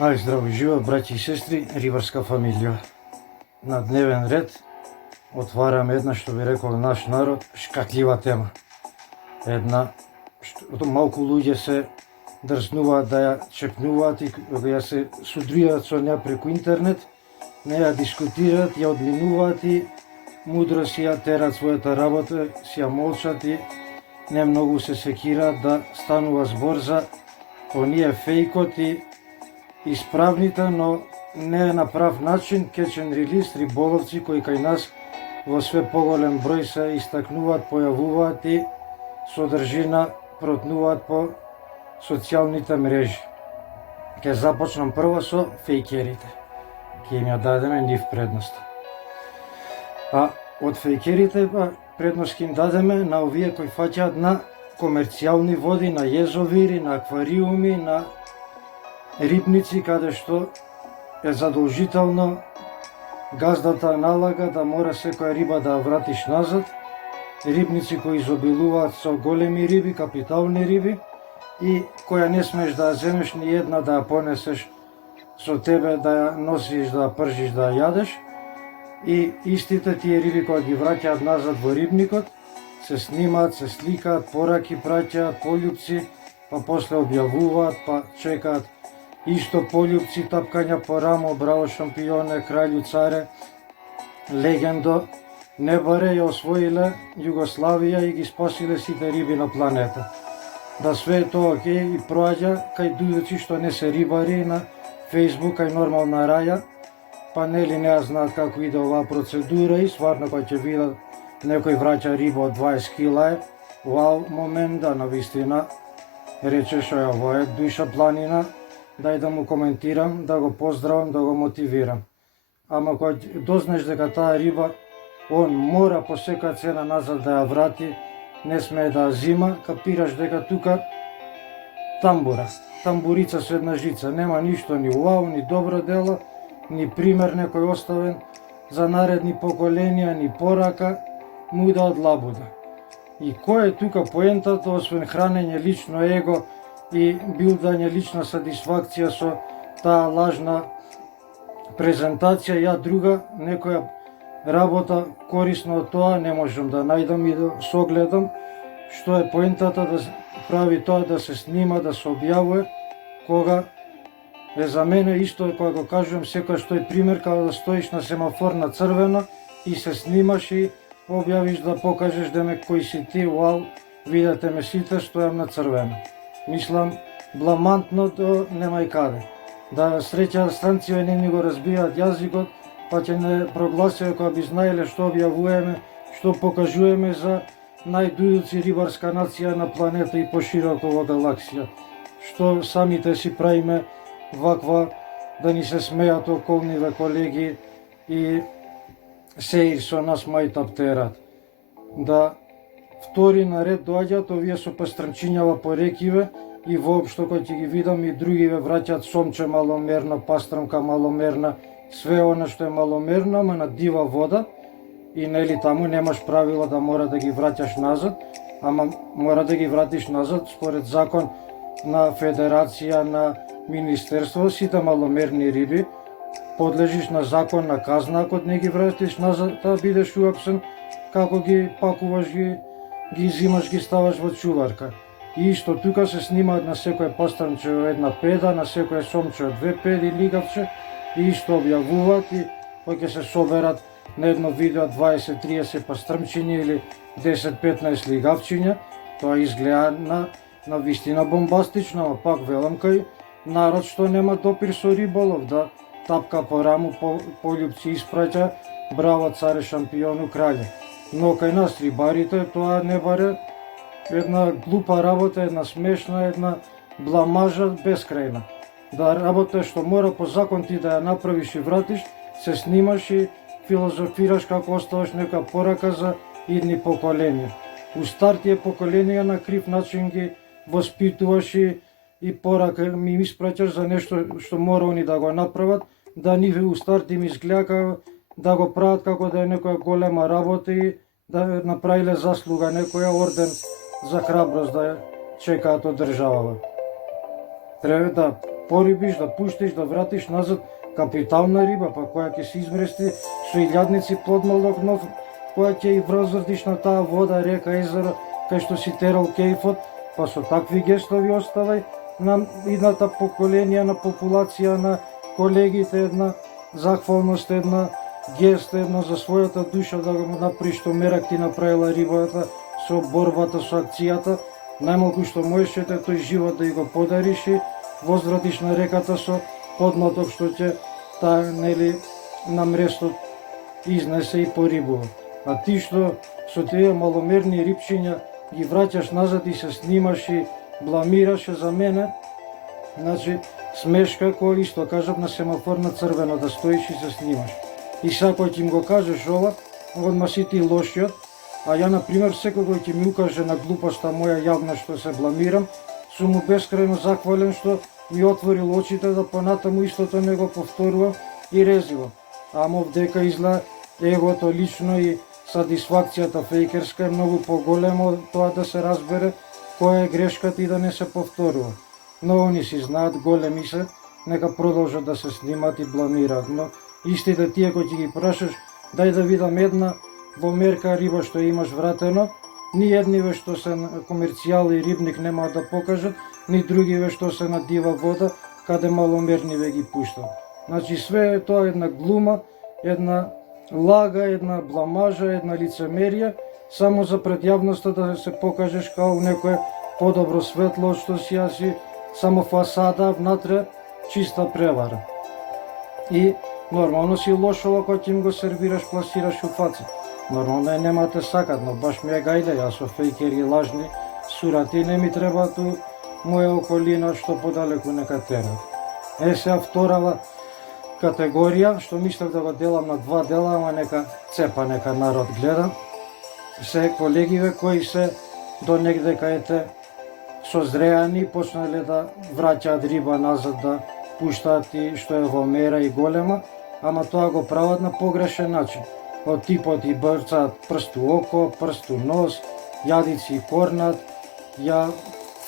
Ај, здраво и живо, браќи и сестри, рибарска фамилија. На дневен ред отвараме една, што би рекол наш народ, шкатлива тема. Една, што малку луѓе се дрзнуваат да ја чепнуваат и ја се судријат со неа преку интернет, не ја дискутираат, ја одминуваат и мудро си ја терат својата работа, си ја молчат и не многу се секираат да станува збор за оние фејкот и исправните, но не на прав начин, кечен релиз, риболовци кои кај нас во све поголем број се истакнуваат, појавуваат и содржина протнуваат по социјалните мрежи. Ке започнам прво со фејкерите. Ке им ја дадеме нив предност. А од фејкерите предност ке им дадеме на овие кои фаќаат на комерцијални води, на језовири, на аквариуми, на рибници, каде што е задолжително газдата налага да мора секоја риба да ја вратиш назад, рибници кои изобилуваат со големи риби, капитални риби и која не смеш да ја земеш ни една да ја понесеш со тебе, да ја носиш, да ја пржиш, да ја јадеш, и истите тие риби кои ги враќаат назад во рибникот се снимаат, се сликаат, пораки праќаат, пољупци, па после објавуваат, па чекаат исто пољупци, тапкања по рамо, браво шампионе, краљу, царе, легендо, не баре ја освоиле Југославија и ги спасиле сите риби на планета. Да све тоа окей и проаѓа кај дудеци што не се рибари на Facebook, кај нормална раја, па нели не ја знаат како иде оваа процедура и сварно кога ќе видат некој враќа риба од 20 кила е, вау момент да навистина речеш ова е душа планина, дај да му коментирам, да го поздравам, да го мотивирам. Ама кога дознаеш дека таа риба, он мора по секоја цена назад да ја врати, не смее да ја зима, капираш дека тука тамбурица со една жица, нема ништо ни уау, ни добро дело, ни пример некој оставен за наредни поколенија, ни порака, муда од лабуда. И кој е тука поентата, освен хранење лично его и билдање лична сатисфакција со таа лажна презентација, ја друга некоја работа корисна од тоа не можам да најдам и да согледам, што е поентата да прави тоа, да се снима, да се објавува, кога е за мене исто кога го кажувам секојаш тој пример, кога да стоиш на семафор на црвено и се снимаш и објавиш да покажеш демек кој си ти, вау, видете ме сите, стојам на црвено. Мислам, бламантно до нема и каде. Да среќа странци не ни го разбијаат јазикот, па ќе не прогласија кога би знаеле што објавуваме, што покажуваме за најдујуци рибарска нација на планета и пошироко во галаксија. Што самите си правиме ваква да ни се смејат околниве колеги и сеир со нас мајтап терат. Да втори наред доаѓаат овие со пастрмчињава по рекиве и воопшто кој ќе ги видам и другиве враќаат сомче маломерно, пастрмка маломерна, све она што е маломерно, ама на дива вода и нели таму немаш правила да мора да ги враќаш назад, ама мора да ги вратиш назад според закон на федерација, на министерство, сите маломерни риби подлежиш на закон на казна ако не ги вратиш назад, да бидеш уапсен, како ги пакуваш, ги изимаш, ги ставаш во чуварка. И исто тука се снимаат на секој пастрмче една педа, на секој сомче од 2 педи, лигавче, и исто објавуваат и кој ќе се соберат на едно видео 20-30 пастрмчиња или 10-15 лигавчиња, тоа изгледа на вистина бомбастично, ама пак велам кај народ што нема допир со риболов, да тапка по раму, пољупци испраќа, браво царе шампиону краље. Но кај нас рибарите тоа не баре една глупа работа, една смешна, една бламажа бескрајна. Да работа што мора по закон ти да ја направиш и вратиш, се снимаш и филозофираш како оставаш нека порака за идни поколенија. У стартија поколенија на крив начин ги воспитуваш и порака ми испраќаш за нешто што мора они да го направат, да ниве у старт им изгледа да го прават како да е некоја голема работа и да направиле заслуга некоја орден за храброст да чекаат од државава. Треба да порибиш, да пуштиш, да вратиш назад капитална риба, па која ќе се измрести со илјадници подмалок нов, која ќе и врзвртиш на таа вода, река, езеро, кај што си терал кејфот, па со такви гестови оставај на идната поколенија, на популација, на колегите една захвалност, една гест, една за својата душа да го направи што мерак ти направила рибата со борбата, со акцијата, најмалку што можеше тој живот да и го подариш и возвратиш на реката со подматок што ќе таа нели на мрестот изнесе и порибува. А ти што со тие маломерни рибчиња ги враќаш назад и се снимаш и бламираш, за мене значи смешка кој исто кажав на семафор на црвено да стоиш и се снимаш. И сега кој ќе им го кажеш ова, одма си ти лошиот, а ја например секој кој ќе ми укаже на глупоста моја јавна што се бламирам, сум му бескрајно захвален што ми отворил очите да понатаму истото не го повторувам и резивам. Ама овдека изгледа егото лично и сатисфакцијата фејкерска е многу поголемо тоа да се разбере која е грешката и да не се повторува. Но они си знаат, големи се, нека продолжат да се снимат и бламираат, но истите тие кои ќе ги прашаш, дај да видам една во мерка риба што имаш вратено, ни едниве што се на комерцијал и рибник нема да покажат, ни другиве што се на дива вода, каде маломерниве ги пуштат. Значи све е тоа една глума, една лага, една бламажа, една лицемерија, само за пред јавноста да се покажеш као некое подобро светло што си јаси, само фасада, внатре чиста превара. И нормално си лошо кога ќе им го сервираш, пласираш у фаца. Нормално немате сакат, но баш ми е гајде, јас со фејкери лажни сурати не ми треба ту моја околина што подалеку нека терат. Сега вторава категорија, што мислев да го делам на два дела, ама нека цепа, нека народ гледа. Се колегиве кои се до негде кајте созреани, почнале да враќаат риба назад, да пуштаат и што е во мера и голема, ама тоа го прават на погрешен начин. Од типот и брцаат прст у око, прст у нос, јадици и корнат, ја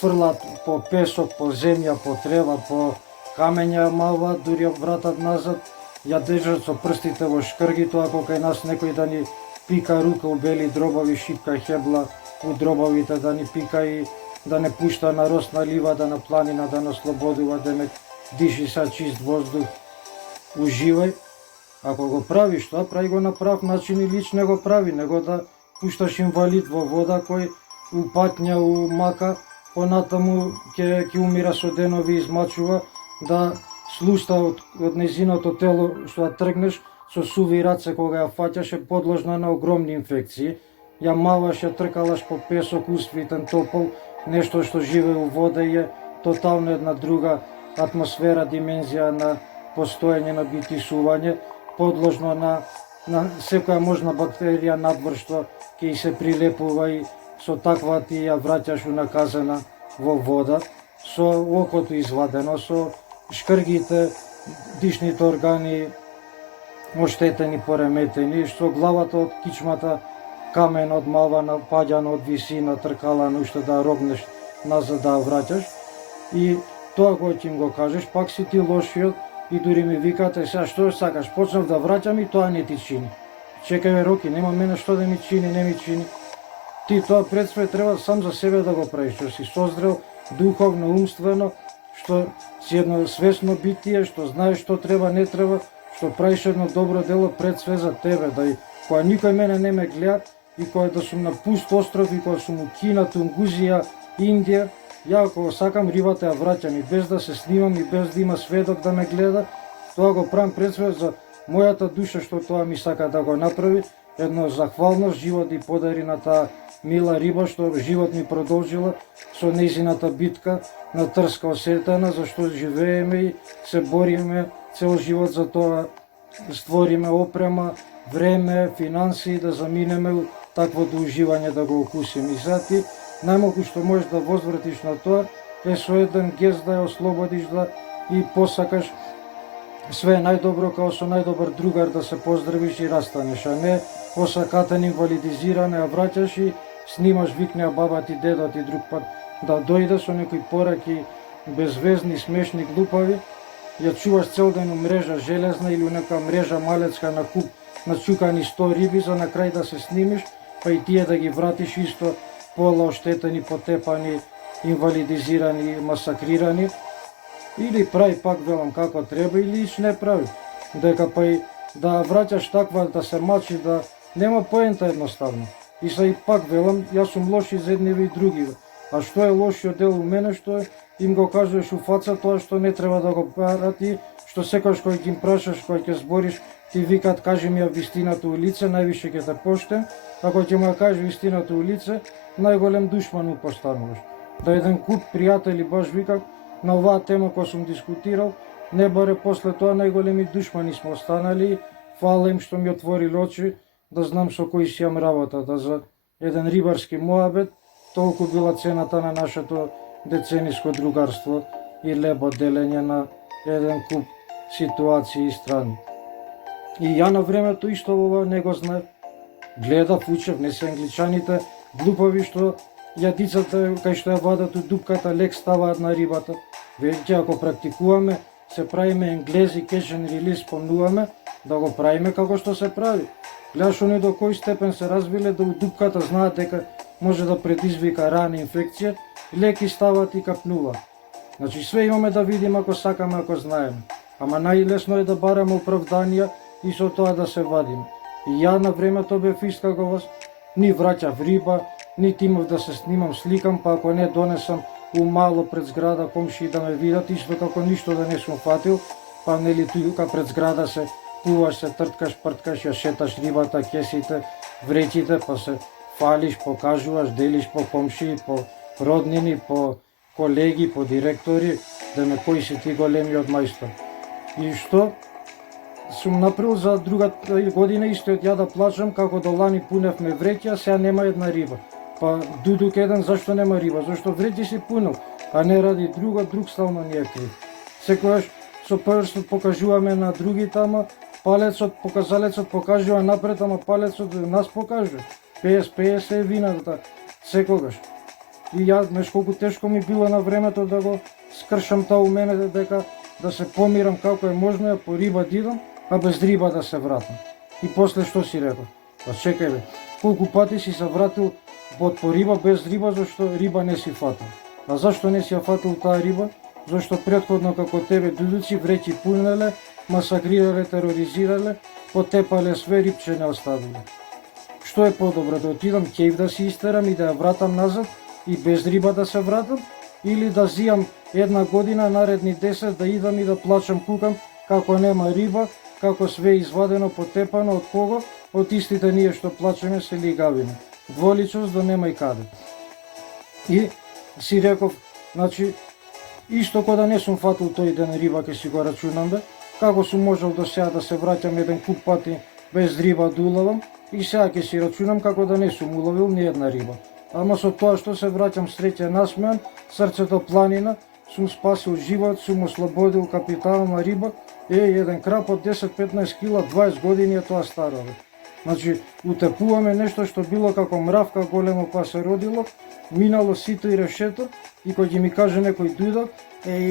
фрлат по песок, по земја, по трева, по камења малва, дури ја вратат назад, ја држат со прстите во шкрги, тоа кога кај нас некој да ни пика рука у бели дробови, шипка хебла у дробовите, да ни пика и да не пушта на росна ливада, на планина, да не слободува, демек диши са чист воздух, уживај. Ако го правиш тоа, прави го на прав начин и лич не го прави, него да пушташ инвалид во вода кој у патња, у мака, понатаму ќе умира со денови, измачува, да слуста од незиното тело што ја тргнеш со суви раце кога ја фаќаш е подложна на огромни инфекции. Ја маваш, ја тркалаш по песок, уствитен, топол, нешто што живее у вода и е тотално една друга атмосфера, димензија на постоење, на битисување, подложно на секоја можна бактерија надвор што ќе се прилепува и со таква ти ја враќаш унаказана во вода, со окото извадено, со шкргите, дишните органи оштетени, пореметени, со главата од кичмата камен од малва напаѓано од висина, тркалано, уште да рогнеш назад да враќаш. И тоа кој ќе им го кажеш, пак си ти лошиот и дури ми викате, сега што сакаш, почнав да враќам и тоа не ти чини. Чекај Роки, нема мене што да ми чини, не ми чини. Ти тоа пред све треба сам за себе да го правиш, што си созрел духовно, умствено, што си едно свесно битие, што знаеш што треба, не треба, што правиш едно добро дело пред све за тебе, да и кога никој мене не ме гледа и кога да сум на пуст остров и кога сум у Кина, Тунгузија, Индија, ја ако сакам рибата ја враќам и без да се снимам и без да има сведок да ме гледа, тоа го правам пред све за мојата душа што тоа ми сака да го направи, едно захвалност, живот и подари на таа мила риба што живот ми продолжила со нејзината битка на Трска осетена, зашто живееме и се бориме цел живот за тоа створиме опрема, време, финанси да заминеме таквото уживање да го окусиме. И сега ти најмалку што можеш да возвратиш на тоа е со еден гест да ја ослободиш да и посакаш све најдобро као со најдобар другар да се поздравиш и растанеш, а не осакатен, инвалидизиран, ја враќаш и снимаш, викнеа баба ти, дедо ти друг пат да дојде со некои пораки безвезни, смешни, глупави, ја чуваш цел ден у мрежа железна или у нека мрежа малецка на куп начукани 100 риби за на крај да се снимиш, па и тие да ги вратиш исто пола оштетени, потепани, инвалидизирани, масакрирани, или прави пак велам како треба, или ич не прави. Дека па и да враќаш таква, да се мачи, да нема поента едноставно. И са и пак велам, јас сум лоши за едниве и другиве. А што е лошиот дел у мене, што им го кажуваш у фаца тоа што не треба да го прават и што секојаш кој ги прашаш, кој ќе збориш, ти викат кажи ми ја вистината у лице, највише ќе те поштем, ако ќе му ја кажеш вистината у лице, најголем душман му постануваш. Да еден куп пријатели баш викак на оваа тема која сум дискутирал, не баре после тоа најголеми душмани сме останали, фала им што ми отворили очи да знам со кој си јам работата. За еден рибарски моабет толку била цената на нашето децениско другарство и лебо делење на еден куп ситуации и страни. И ја на времето исто ова не го знаев. Гледав, учев, не се англичаните глупави што јадицата кај што ја вадат у дупката лек ставаат на рибата. Веќе ако практикуваме, се правиме енглези, catch and release помнуваме, да го правиме како што се прави. Гледаш они до кој степен се развиле да у дупката знаат дека може да предизвика рана инфекција, леки стават и капнуваат. Значи све имаме да видиме ако сакаме, ако знаеме. Ама најлесно е да бараме оправданија и со тоа да се вадиме. И ја на времето бев ист како вас, ни враќав риба, ни имав да се снимам, сликам, па ако не донесам у мало пред зграда комши да ме видат, исто како ништо да не сум фатил, па нели тука пред зграда се пуваш, се трткаш, прткаш, ја шеташ рибата, кесите, вреќите, па се фалиш, покажуваш, делиш по комши, по роднини, по колеги, по директори, да ме кои си ти големиот мајстор. И што сум направил за другата година исто ја да плачам како до лани пуневме вреќа, сега нема една риба. Па дудук еден зашто нема риба, зашто вреќи си пунел, а не ради друг стално ни е крив. Секојаш со прстот покажуваме на други тама, палецот, показалецот покажува напред, ама палецот нас покажува. ПС е вината, секогаш. И ја, знаеш колку тешко ми било на времето да го скршам тоа у мене, дека да се помирам како е можно, ја по риба дидам, а без риба да се вратам. И после што си рекол? Па чекај бе, колку пати си се вратил по риба без риба, зашто риба не си фатил. А зашто не си ја фатил таа риба? Зашто претходно како тебе дудуци вреќи пунеле, масакрирале, тероризирале, потепале све, рибче не оставиле. Што е подобро, да отидам кејв да си истерам и да ја вратам назад и без риба да се вратам, или да зијам една година, наредни 10, да идам и да плачам, кукам, како нема риба, како све извадено, потепано, од кого? Од истите ние што плачеме се лигавиме. Дволичност да нема и каде. И си реков, значи, исто кога да не сум фатил тој ден риба, ке си го рачунам бе, како сум можел до сега да се враќам еден куп пати без риба да уловам, и сега ќе си рачунам како да не сум уловил ни една риба. Ама со тоа што се враќам среќен насмеан, срцето планина, сум спасил живот, сум ослободил капитална риба, еден крап од 10-15 кила, 20 години е тоа старо бе. Значи, утепуваме нешто што било како мравка големо па се родило, минало сито и решето, и кој ќе ми каже некој дудок,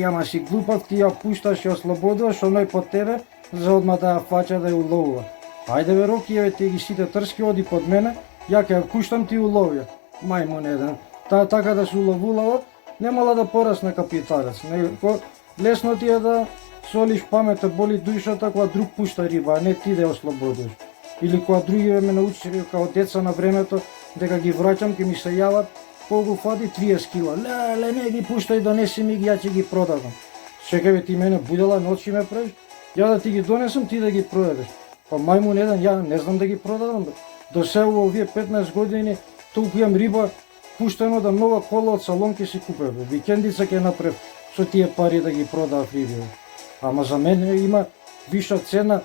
ама си глупав, ти ја пушташ, ја ослободуваш, оној под тебе, за одма да ја фаќа да ја уловува. Ајде бе Роки, еве ти ги сите трски, оди под мене, ја ќе ја пуштам, ти уловија. Мајмун еден. Таа така да се уловувала, немала да порасне капиталец. Лесно ти е да солиш памета, боли душата, кога друг пушта риба, а не ти да ја ослободиш. Или кога други ме научи као деца на времето, дека ги враќам, ке ми се јават, колку фати 30 кила. Леле, не ги пуштај, донеси ми ги, ја ќе ги продадам. Чекај бе, ти мене будела, ночи ме правиш, ја да ти ги донесам, ти да ги продадеш. Па мајмун еден, ја не знам да ги продадам бе. До сега овие 15 години, толку јам риба, пуштено да нова кола од салон ке си купев бе. Викендица ке направив со тие пари да ги продав риби бе. Ама за мене има виша цена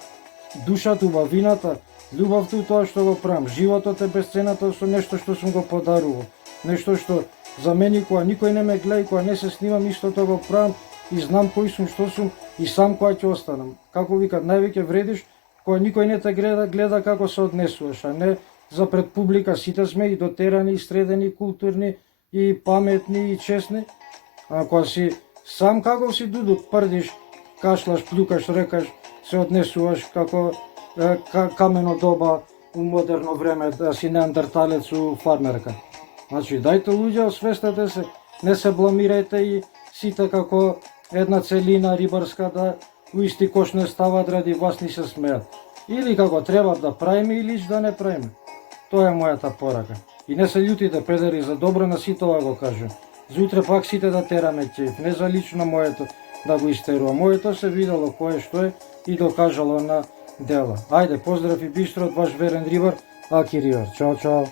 душата, убавината, љубовта тоа што го правам. Животот е бесцената со нешто што сум го подарувал. Нешто што за мене кога никој не ме гледа, кога не се снимам, истото го правам и знам кој сум, што сум и сам која ќе останам. Како викат, највеќе вредиш кога никој не те гледа како се однесуваш, а не за пред публика. Сите сме и дотерани, и средени, и културни, и паметни, и честни. А кога си Сам како си дудук, прдиш, кашлаш, плюкаш, рекаш, се однесуваш како камено доба у модерно време, да си неандерталец у фармерка. Значи, дајте луѓе, освестете се, не се бламирајте и сите како една целина рибарска да у исти кош не стават ради вас ни се смеат. Или како треба да правиме, или да не правиме. Тоа е мојата порака. И не се љутите, педери, за добро на сите ова го кажу. За утре пак сите да тераме ќеф, не за лично моето да го истерува. Моето се видело кое што е и докажало на дела. Ајде, поздрав и бистро од ваш верен рибар, Аки Ривар. Чао, чао.